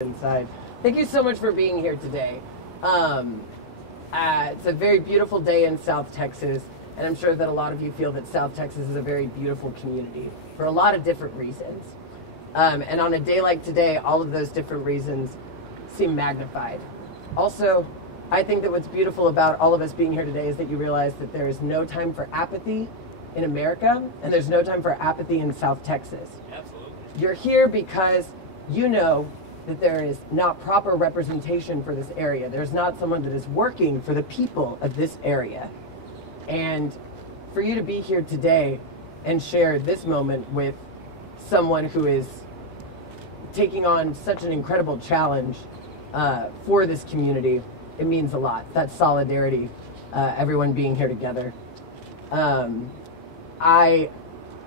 inside. Thank you so much for being here today. It's a very beautiful day in South Texas, and I'm sure that a lot of you feel that South Texas is a very beautiful community for a lot of different reasons. And on a day like today, all of those different reasons seem magnified. Also, I think that what's beautiful about all of us being here today is that you realize that there is no time for apathy in America, and there's no time for apathy in South Texas. Absolutely. You're here because you know that there is not proper representation for this area. There's not someone that is working for the people of this area. And for you to be here today and share this moment with someone who is taking on such an incredible challenge for this community, it means a lot. That solidarity, everyone being here together. I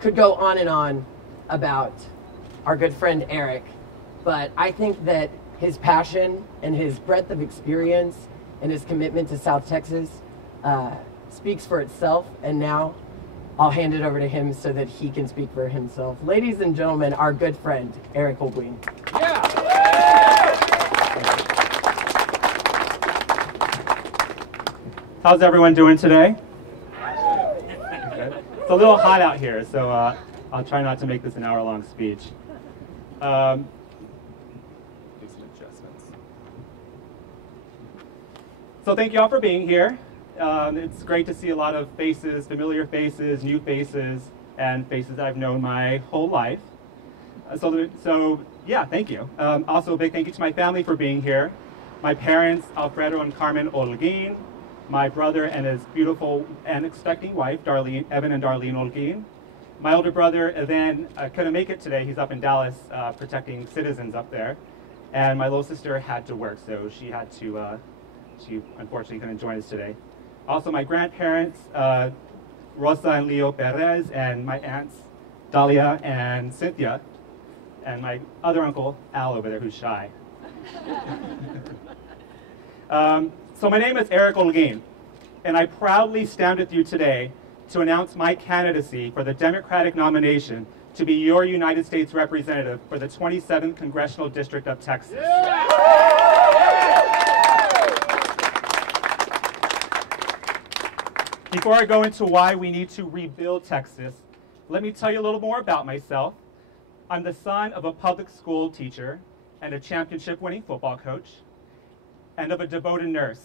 could go on and on about our good friend Eric, but I think that his passion and his breadth of experience and his commitment to South Texas speaks for itself, and now I'll hand it over to him so that he can speak for himself. Ladies and gentlemen, our good friend, Eric Holguin. Yeah. How's everyone doing today? It's a little hot out here, so I'll try not to make this an hour-long speech. Do some adjustments. So thank you all for being here. It's great to see a lot of faces, familiar faces, new faces, and faces I've known my whole life. So yeah, thank you. Also a big thank you to my family for being here. My parents, Alfredo and Carmen Holguin, my brother and his beautiful and expecting wife, Evan and Darlene Holguin. My older brother, Evan, couldn't make it today. He's up in Dallas protecting citizens up there. And my little sister had to work, so she had to, she unfortunately couldn't join us today. Also my grandparents, Rosa and Leo Perez, and my aunts, Dalia and Cynthia, and my other uncle, Al, over there, who's shy. So my name is Eric Holguin, and I proudly stand with you today to announce my candidacy for the Democratic nomination to be your United States Representative for the 27th Congressional District of Texas. Yeah! Before I go into why we need to rebuild Texas, let me tell you a little more about myself. I'm the son of a public school teacher and a championship-winning football coach, and of a devoted nurse.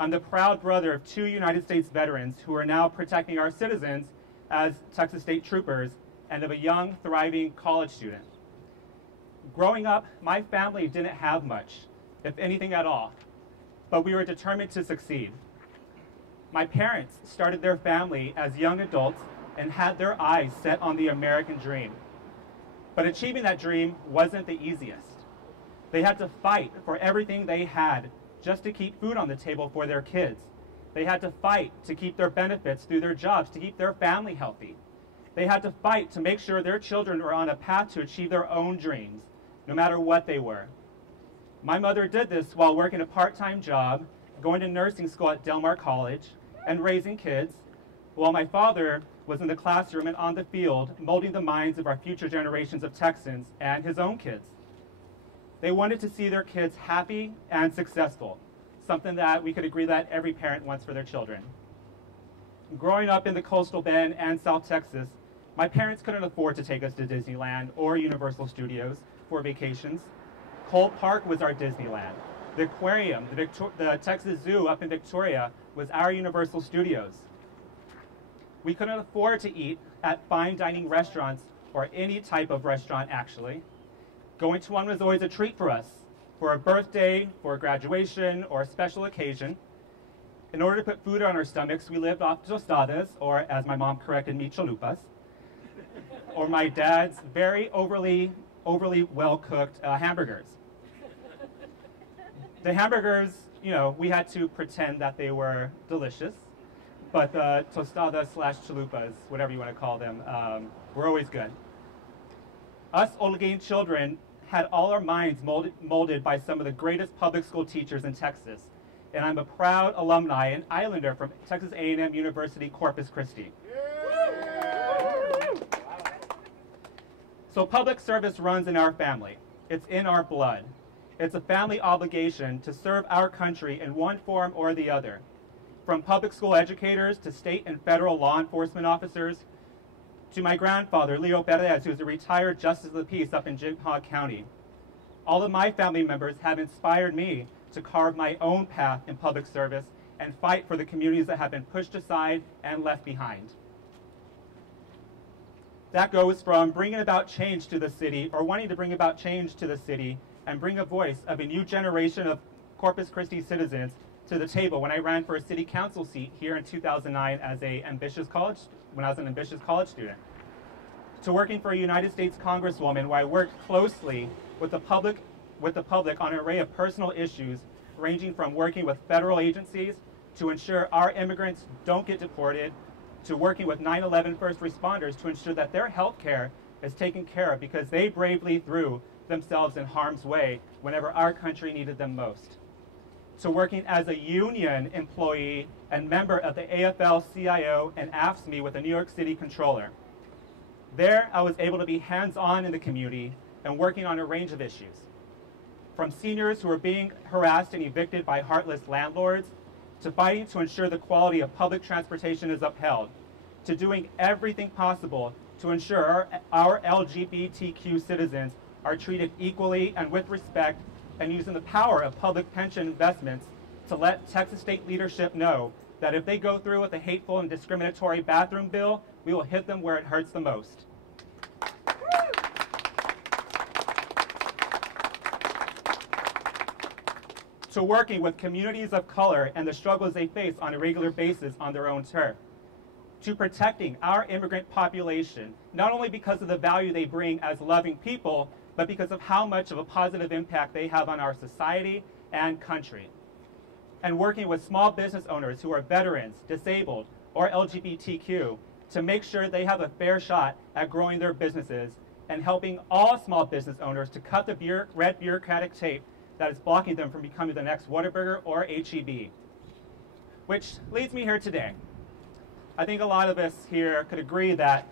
I'm the proud brother of 2 United States veterans who are now protecting our citizens as Texas State Troopers, and of a young, thriving college student. Growing up, my family didn't have much, if anything at all, but we were determined to succeed. My parents started their family as young adults and had their eyes set on the American dream. But achieving that dream wasn't the easiest. They had to fight for everything they had just to keep food on the table for their kids. They had to fight to keep their benefits through their jobs, to keep their family healthy. They had to fight to make sure their children were on a path to achieve their own dreams, no matter what they were. My mother did this while working a part-time job, going to nursing school at Del Mar College, and raising kids, while my father was in the classroom and on the field, molding the minds of our future generations of Texans and his own kids. They wanted to see their kids happy and successful, something that we could agree that every parent wants for their children. Growing up in the Coastal Bend and South Texas, my parents couldn't afford to take us to Disneyland or Universal Studios for vacations. Cole Park was our Disneyland. The aquarium, the Texas Zoo up in Victoria was our Universal Studios. We couldn't afford to eat at fine dining restaurants, or any type of restaurant actually. Going to one was always a treat for us, for a birthday, for a graduation, or a special occasion. In order to put food on our stomachs, we lived off tostadas, or as my mom corrected me, chalupas, or my dad's very overly well-cooked hamburgers. The hamburgers, you know, we had to pretend that they were delicious, but the tostadas/chalupas, whatever you want to call them, were always good. Us Holguin children had all our minds molded by some of the greatest public school teachers in Texas, and I'm a proud alumni and Islander from Texas A&M University Corpus Christi. So public service runs in our family. It's in our blood. It's a family obligation to serve our country in one form or the other. From public school educators to state and federal law enforcement officers, to my grandfather, Leo Perez, who's a retired Justice of the Peace up in Jigsaw County. All of my family members have inspired me to carve my own path in public service and fight for the communities that have been pushed aside and left behind. That goes from bringing about change to the city, or wanting to bring about change to the city, and bring a voice of a new generation of Corpus Christi citizens to the table when I ran for a city council seat here in 2009 when I was an ambitious college student, to working for a United States Congresswoman where I worked closely with the public on an array of personal issues, ranging from working with federal agencies to ensure our immigrants don't get deported, to working with 9/11 first responders to ensure that their health care is taken care of because they bravely threw themselves in harm's way whenever our country needed them most, to working as a union employee and member of the AFL-CIO and AFSCME with the New York City Controller. There, I was able to be hands-on in the community and working on a range of issues, from seniors who are being harassed and evicted by heartless landlords, to fighting to ensure the quality of public transportation is upheld, to doing everything possible to ensure our LGBTQ citizens are treated equally and with respect, and using the power of public pension investments to let Texas state leadership know that if they go through with a hateful and discriminatory bathroom bill, we will hit them where it hurts the most. To working with communities of color and the struggles they face on a regular basis on their own turf. To protecting our immigrant population, not only because of the value they bring as loving people, but because of how much of a positive impact they have on our society and country. And working with small business owners who are veterans, disabled, or LGBTQ to make sure they have a fair shot at growing their businesses, and helping all small business owners to cut the red bureaucratic tape that is blocking them from becoming the next Whataburger or HEB. Which leads me here today. I think a lot of us here could agree that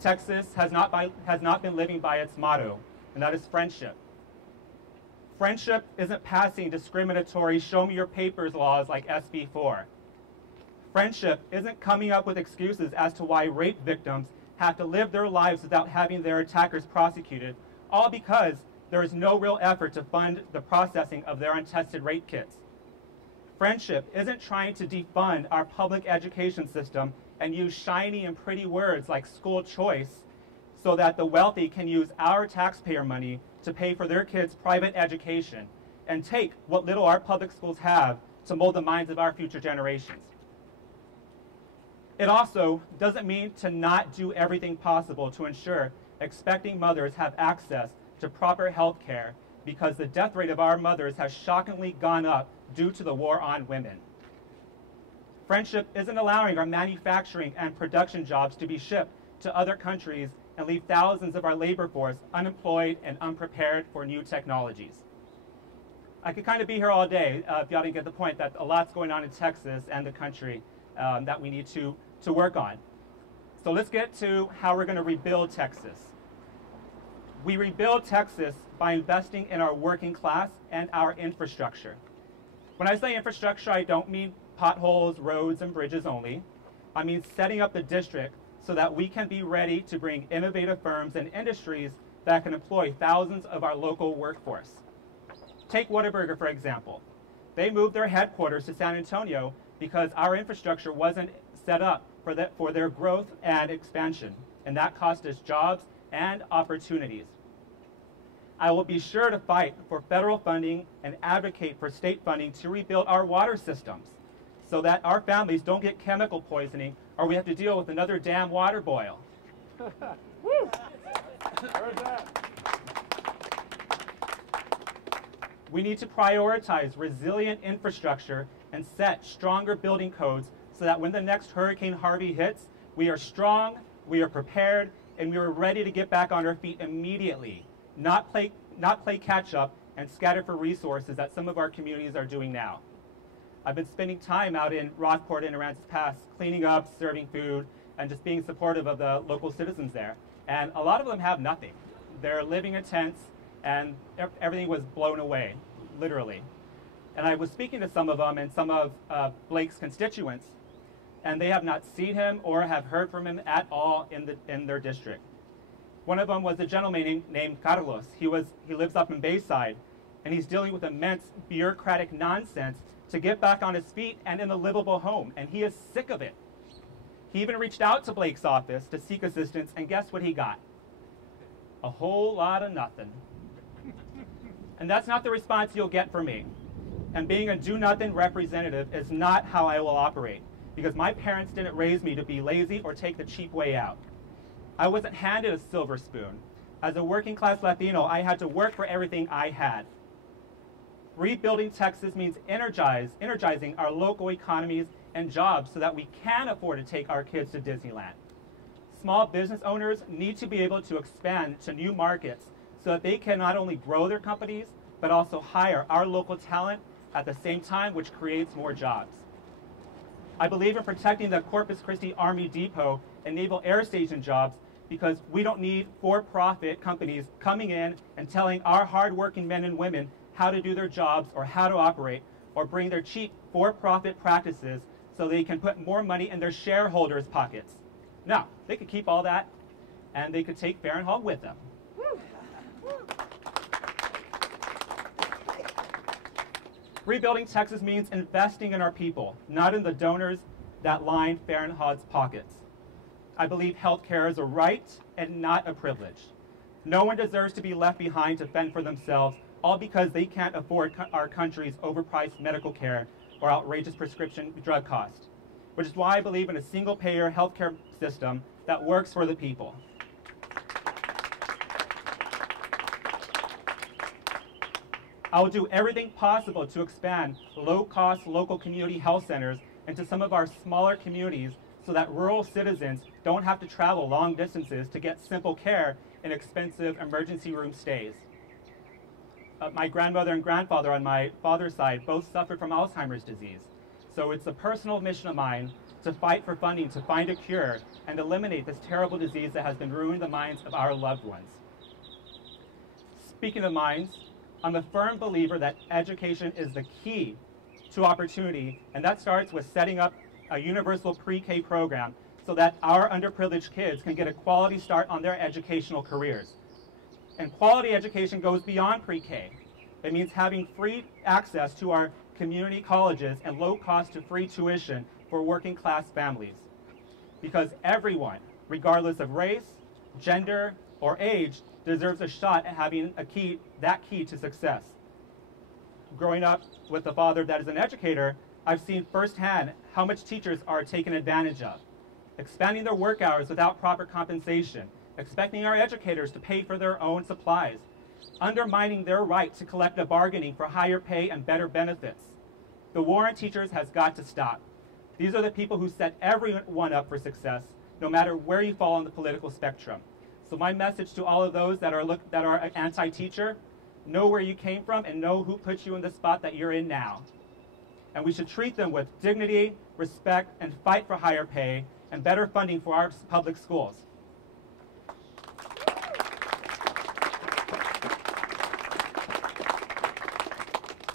Texas has not been living by its motto, and that is friendship. Friendship isn't passing discriminatory show-me-your-papers laws like SB 4. Friendship isn't coming up with excuses as to why rape victims have to live their lives without having their attackers prosecuted, all because there is no real effort to fund the processing of their untested rape kits. Friendship isn't trying to defund our public education system and use shiny and pretty words like school choice so that the wealthy can use our taxpayer money to pay for their kids' private education and take what little our public schools have to mold the minds of our future generations. It also doesn't mean to not do everything possible to ensure expecting mothers have access to proper health care, because the death rate of our mothers has shockingly gone up due to the war on women. Friendship isn't allowing our manufacturing and production jobs to be shipped to other countries and leave thousands of our labor force unemployed and unprepared for new technologies. I could kind of be here all day if y'all didn't get the point that a lot's going on in Texas and the country that we need to work on. So let's get to how we're going to rebuild Texas. We rebuild Texas by investing in our working class and our infrastructure. When I say infrastructure, I don't mean potholes, roads, and bridges only. I mean setting up the district so that we can be ready to bring innovative firms and industries that can employ thousands of our local workforce. Take Whataburger, for example. They moved their headquarters to San Antonio because our infrastructure wasn't set up for their growth and expansion, and that cost us jobs and opportunities. I will be sure to fight for federal funding and advocate for state funding to rebuild our water systems so that our families don't get chemical poisoning or we have to deal with another damn water boil. We need to prioritize resilient infrastructure and set stronger building codes so that when the next Hurricane Harvey hits, we are strong, we are prepared, and we are ready to get back on our feet immediately, not play catch up and scatter for resources that some of our communities are doing now. I've been spending time out in Rockport and Aransas Pass cleaning up, serving food, and just being supportive of the local citizens there. And a lot of them have nothing. They're living in tents, and everything was blown away, literally. And I was speaking to some of them and some of Blake's constituents, and they have not seen him or have heard from him at all in their district. One of them was a gentleman named Carlos. He lives up in Bayside, and he's dealing with immense bureaucratic nonsense to get back on his feet and in a livable home, and he is sick of it. He even reached out to Blake's office to seek assistance, and guess what he got? A whole lot of nothing. And that's not the response you'll get from me. And being a do-nothing representative is not how I will operate, because my parents didn't raise me to be lazy or take the cheap way out. I wasn't handed a silver spoon. As a working-class Latino, I had to work for everything I had. Rebuilding Texas means energizing our local economies and jobs so that we can afford to take our kids to Disneyland. Small business owners need to be able to expand to new markets so that they can not only grow their companies, but also hire our local talent at the same time, which creates more jobs. I believe in protecting the Corpus Christi Army Depot and Naval Air Station jobs because we don't need for-profit companies coming in and telling our hardworking men and women how to do their jobs or how to operate, or bring their cheap for-profit practices so they can put more money in their shareholders' pockets. Now, they could keep all that, and they could take Farenthold with them. Rebuilding Texas means investing in our people, not in the donors that line Farenthold's pockets. I believe health care is a right and not a privilege. No one deserves to be left behind to fend for themselves, all because they can't afford our country's overpriced medical care or outrageous prescription drug costs, which is why I believe in a single-payer healthcare system that works for the people. I will do everything possible to expand low-cost local community health centers into some of our smaller communities so that rural citizens don't have to travel long distances to get simple care in expensive emergency room stays. My grandmother and grandfather on my father's side both suffered from Alzheimer's disease. So it's a personal mission of mine to fight for funding to find a cure and eliminate this terrible disease that has been ruining the minds of our loved ones. Speaking of minds, I'm a firm believer that education is the key to opportunity, and that starts with setting up a universal pre-K program so that our underprivileged kids can get a quality start on their educational careers. And quality education goes beyond pre-K. It means having free access to our community colleges and low cost to free tuition for working class families. Because everyone, regardless of race, gender, or age, deserves a shot at having that key to success. Growing up with a father that is an educator, I've seen firsthand how much teachers are taken advantage of, expanding their work hours without proper compensation, expecting our educators to pay for their own supplies, undermining their right to collective bargaining for higher pay and better benefits. The war on teachers has got to stop. These are the people who set everyone up for success, no matter where you fall on the political spectrum. So my message to all of those that are anti-teacher, know where you came from and know who put you in the spot that you're in now. And we should treat them with dignity, respect, and fight for higher pay and better funding for our public schools.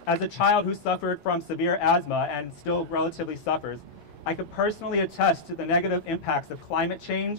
As a child who suffered from severe asthma and still relatively suffers, I can personally attest to the negative impacts of climate change